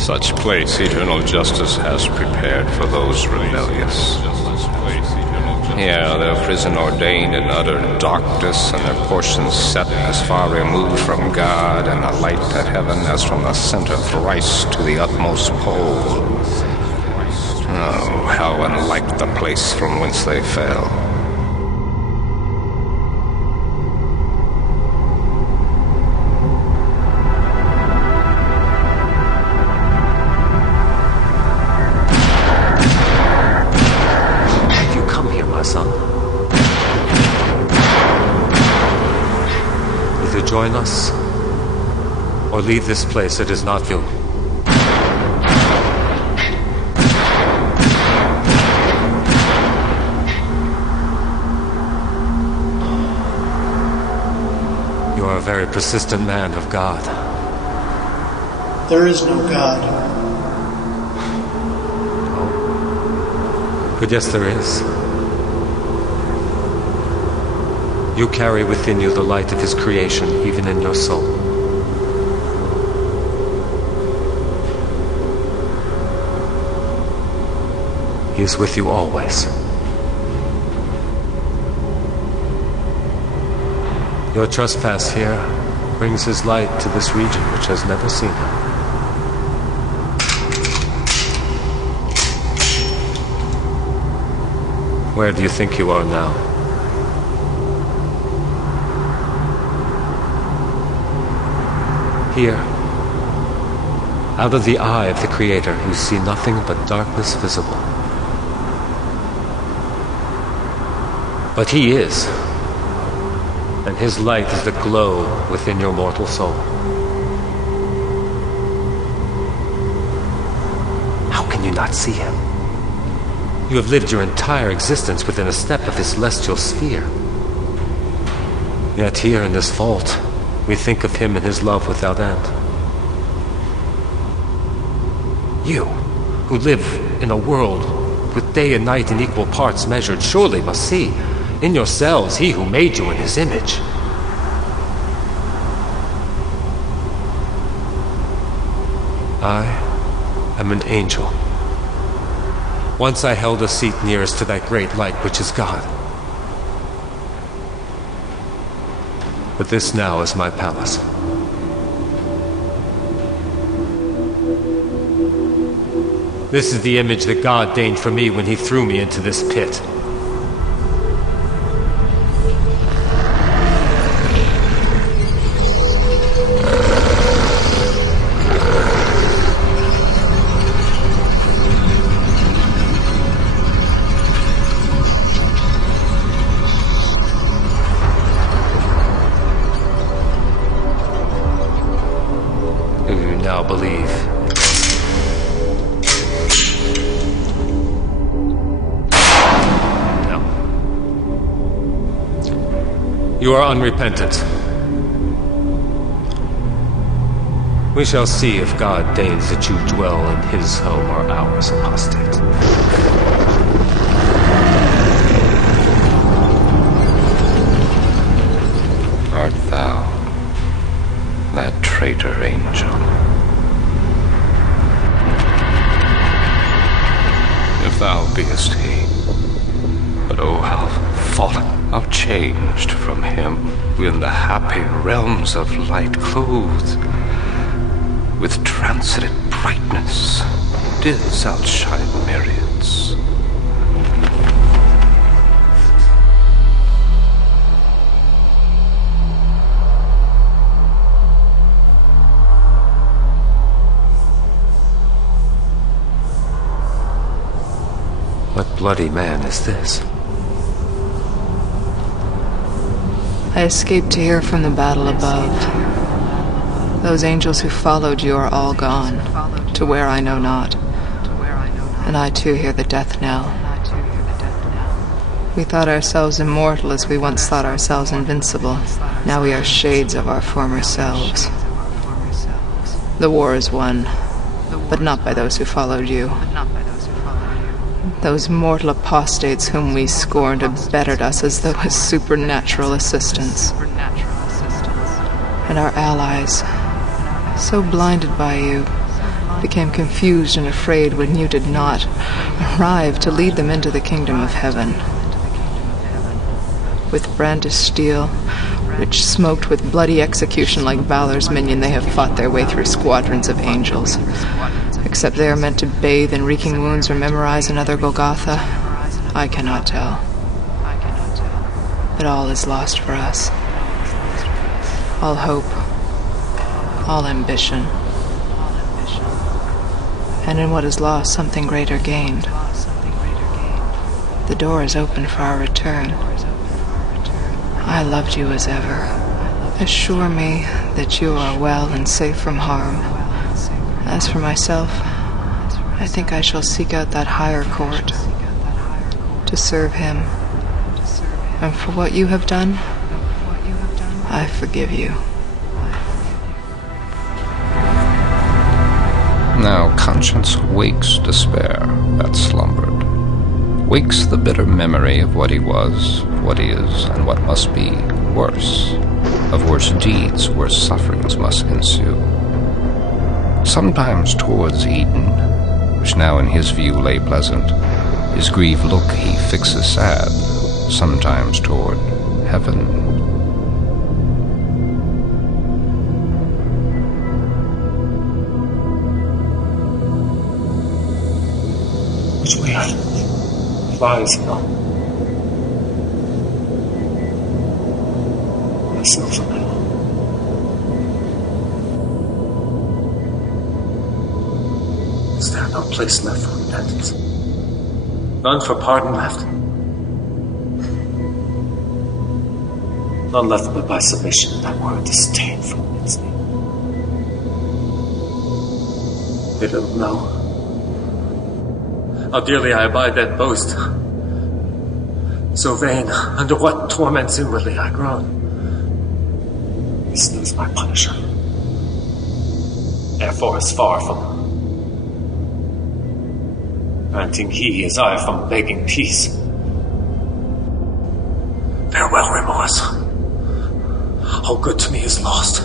Such place eternal justice has prepared for those rebellious. Here their prison ordained in utter darkness, and their portions set as far removed from God and the light to heaven as from the center thrice to the utmost pole. Oh, how unlike the place from whence they fell. Join us, or leave this place. It is not you. You are a very persistent man of God. There is no God. Oh. But yes, there is. You carry within you the light of His creation, even in your soul. He is with you always. Your trespass here brings His light to this region which has never seen Him. Where do you think you are now? Here, out of the eye of the Creator, you see nothing but darkness visible. But He is, and His light is the glow within your mortal soul. How can you not see Him? You have lived your entire existence within a step of His celestial sphere. Yet here in this vault, we think of Him and His love without end. You, who live in a world with day and night in equal parts measured, surely must see in yourselves He who made you in His image. I am an angel. Once I held a seat nearest to that great light which is God. But this now is my palace. This is the image that God deigned for me when He threw me into this pit. Now believe. No. You are unrepentant. We shall see if God deigns that you dwell in His home or ours, apostate. Art thou that traitor angel? If thou beest He, but oh, how fallen, how changed from Him, who in the happy realms of light clothed with transcendent brightness didst outshine myriads. What bloody man is this? I escaped to hear from the battle above. Those angels who followed you are all gone, to where I know not. And I too hear the death knell. We thought ourselves immortal as we once thought ourselves invincible. Now we are shades of our former selves. The war is won, but not by those who followed you. Those mortal apostates whom we scorned have bettered us as though as supernatural assistants. And our allies, so blinded by you, became confused and afraid when you did not arrive to lead them into the kingdom of heaven. With brandished steel, which smoked with bloody execution like Valor's minion, they have fought their way through squadrons of angels. Except they are meant to bathe in reeking wounds or memorize another Golgotha, I cannot tell. But all is lost for us. All hope, all ambition. And in what is lost, something greater gained. The door is open for our return. I loved you as ever. Assure me that you are well and safe from harm. As for myself, I think I shall seek out that higher court to serve him. And for what you have done, I forgive you. Now conscience wakes despair that slumbered, wakes the bitter memory of what he was, what he is, and what must be worse, of worse deeds, worse sufferings must ensue. Sometimes towards Eden, which now in his view lay pleasant, his grief look he fixes sad, sometimes toward heaven. Which way flies now? I smell something. Is there no place left for repentance? None for pardon left? None left but by submission to that word disdain from amidst me. They little know how dearly I abide that boast. So vain, under what torments inwardly I groan. This is my punisher. Therefore is far from granting he as I from begging peace. Farewell, remorse. All good to me is lost.